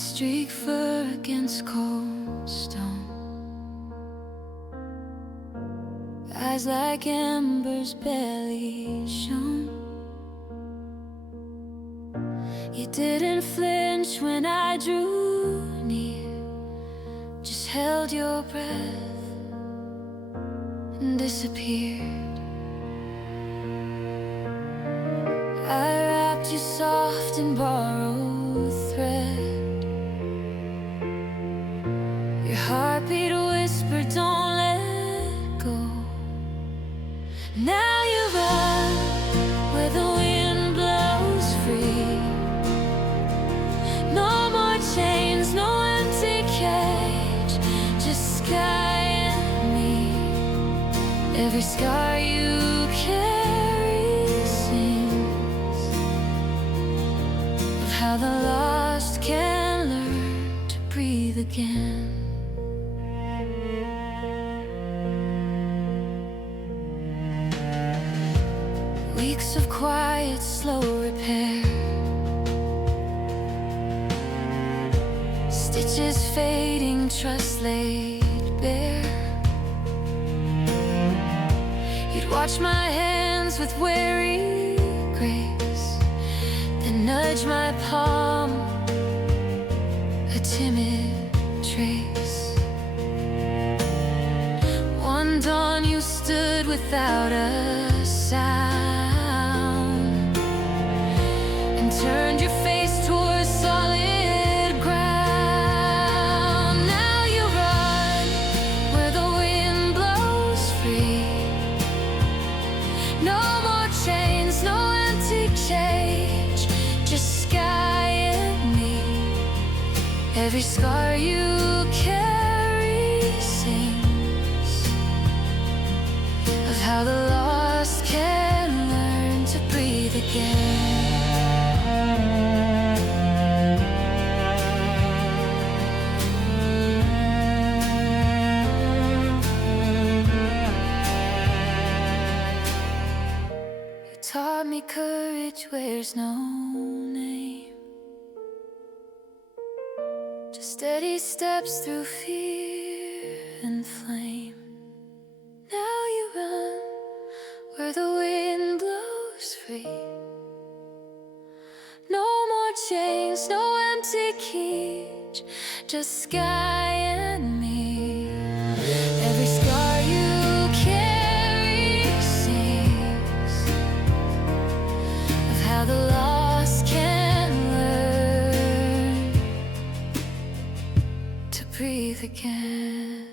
streak fur against cold stone, eyes like embers barely shone. You didn't flinch when I drew near, just held your breath and disappeared. I wrapped you soft in borrowed thread. Your heartbeat whispered, don't let go. Now you run where the wind blows free. No more chains, no empty cage, just sky and me. Every scar you carry sings of how the lost can learn to breathe again. Weeks of quiet, slow repair, stitches fading, trust laid bare. You'd watch my hands with wary grace, then nudge my palm, a timid trace. One dawn you stood without a sound and turned your face towards solid ground. Now you run where the wind blows free. No more chains, no empty cage, just sky and me. Every scar you carry sings of how the lost can learn to breathe again. You taught me courage wears no name, just steady steps through fear and flame. Now you run where the wind blows free. No more chains, no empty cage, just sky and me. Every scar you carry sings of how the lost can learn to breathe again.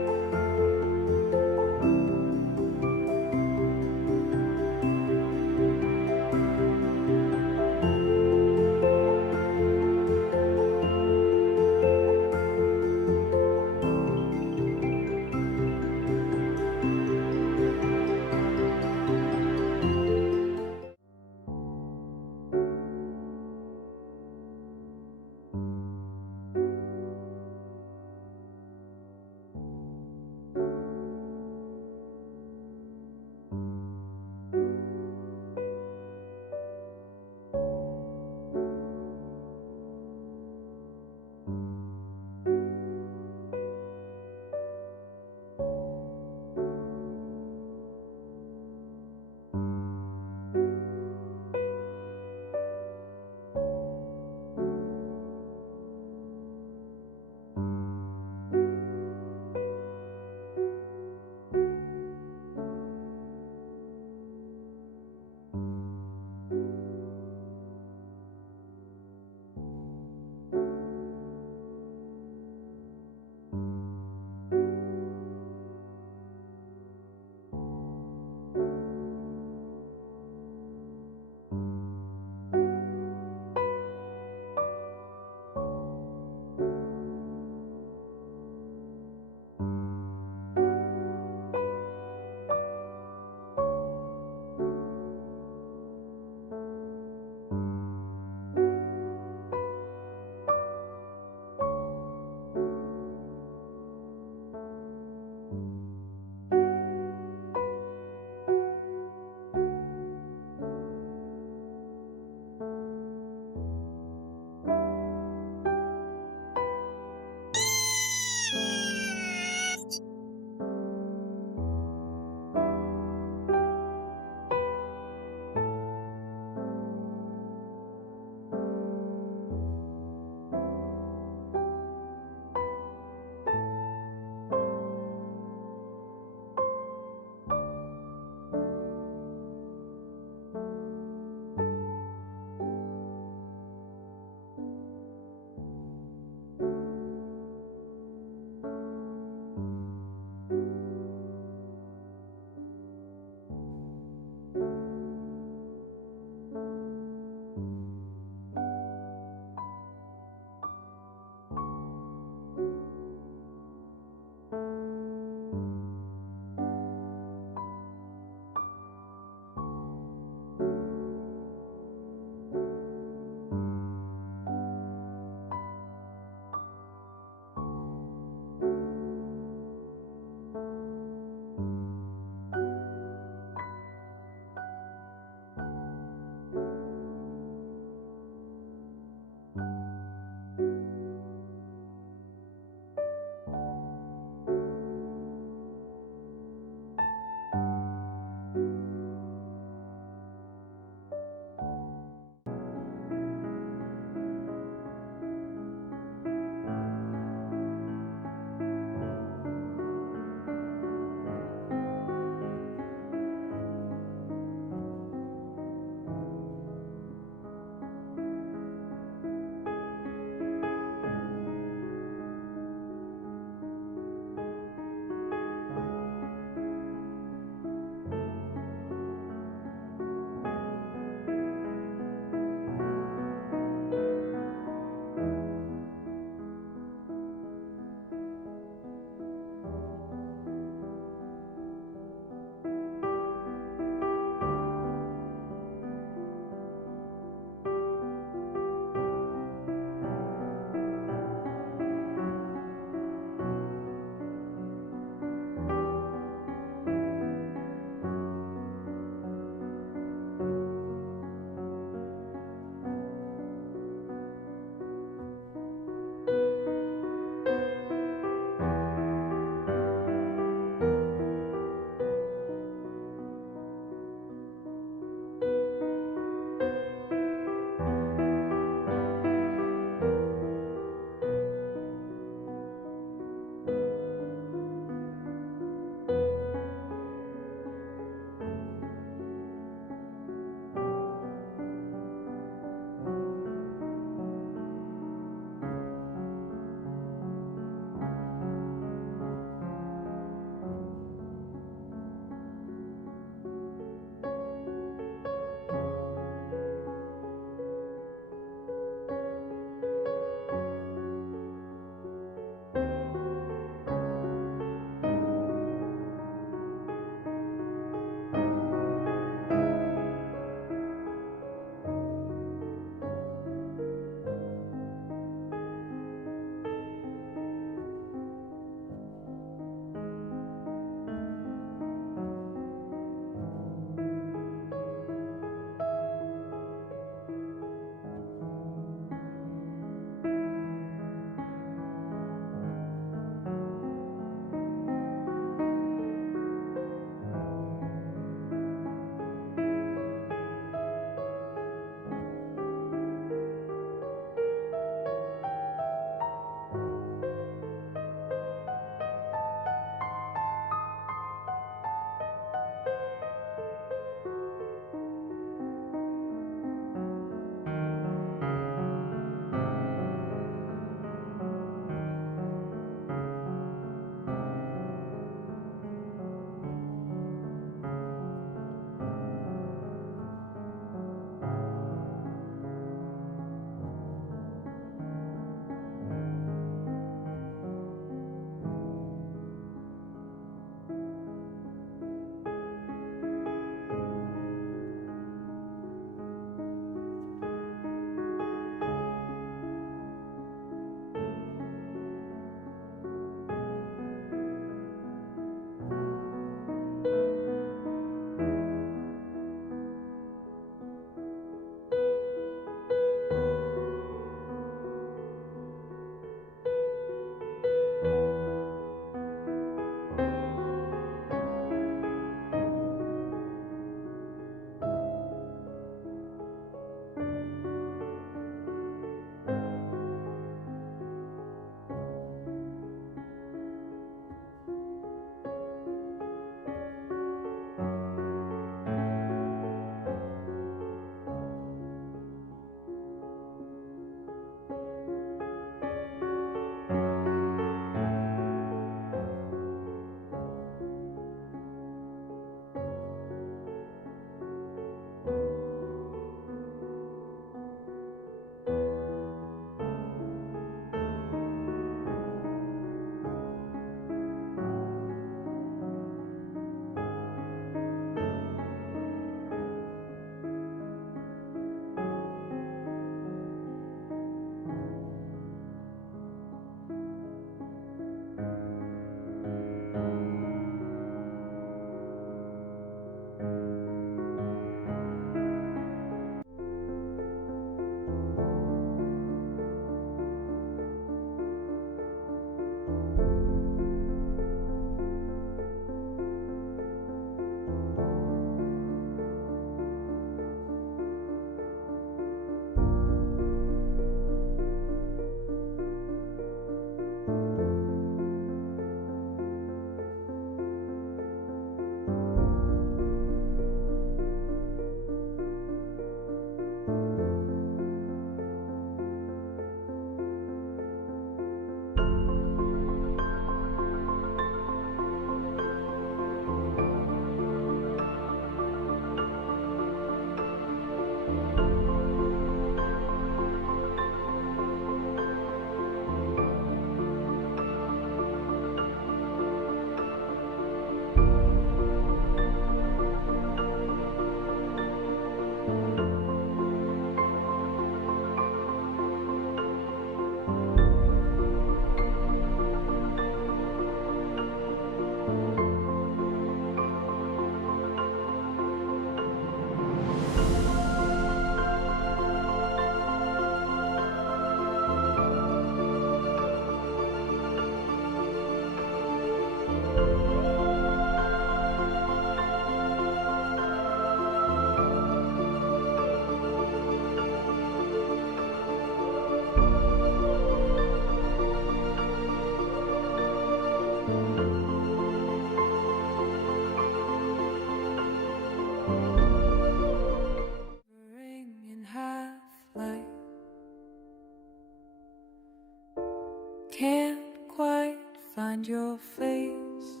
Can't quite find your face.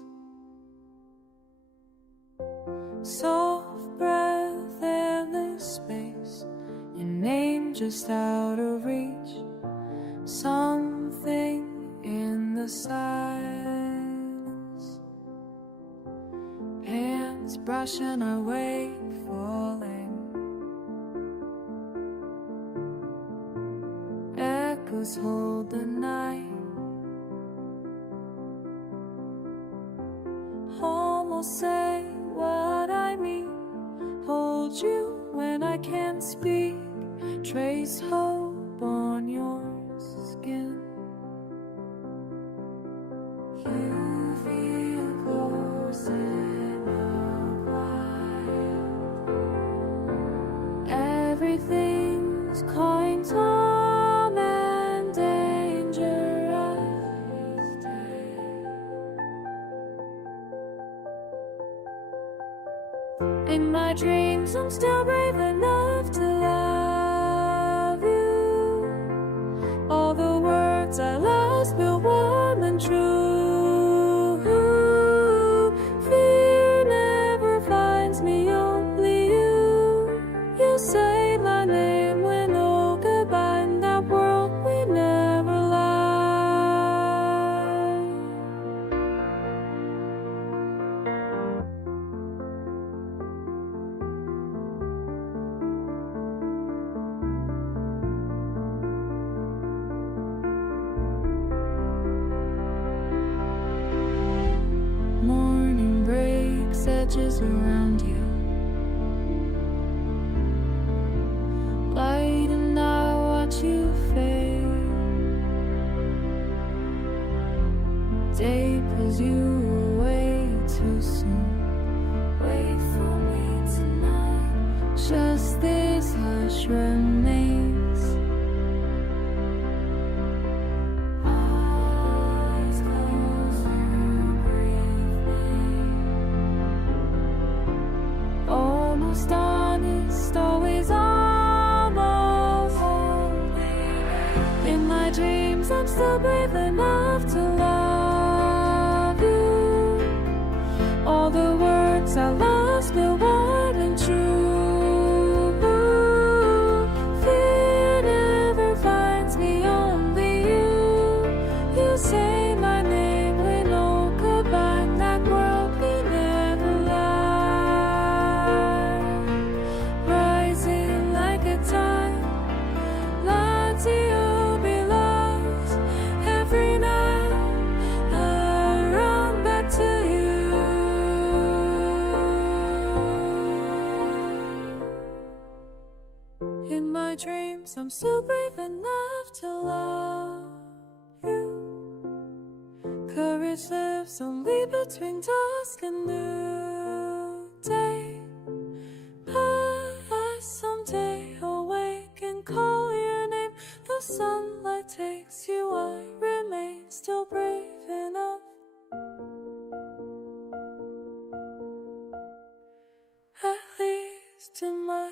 Soft breath, endless space, your name just out of reach. Something in the silence, hands brushing away, falling. Echoes hold the night, almost say what I mean. Hold you when I can't speak, trace hope on your skin. You feel close in a while. Everything's kind, calm and dangerous. In my dreams, I'm still brave enough to love you. All the words I lost feel warm and true. Fear never finds me, only you. You say my name when oh goodbye, in that world we never lie. Morning breaks, edges around you. Light and I watch you fade. Day pulls you away too soon. Wait for me tonight. Just this hush remains. Eyes close, you breathe me. Almost honest, always almost. In my dreams, I'm still brave enough to love you. All the words I lost feel warm and true. Fear never finds me, only you. You say my name, we know goodbye, in that world we never lie. Rising like a tide, long to you be lost. Every night I run back to you. In my dreams, I'm still brave enough to love you. Courage lives only between dusk and noonday. But I someday awake and call your name. The sunlight takes you, I remain still brave enough. At least in my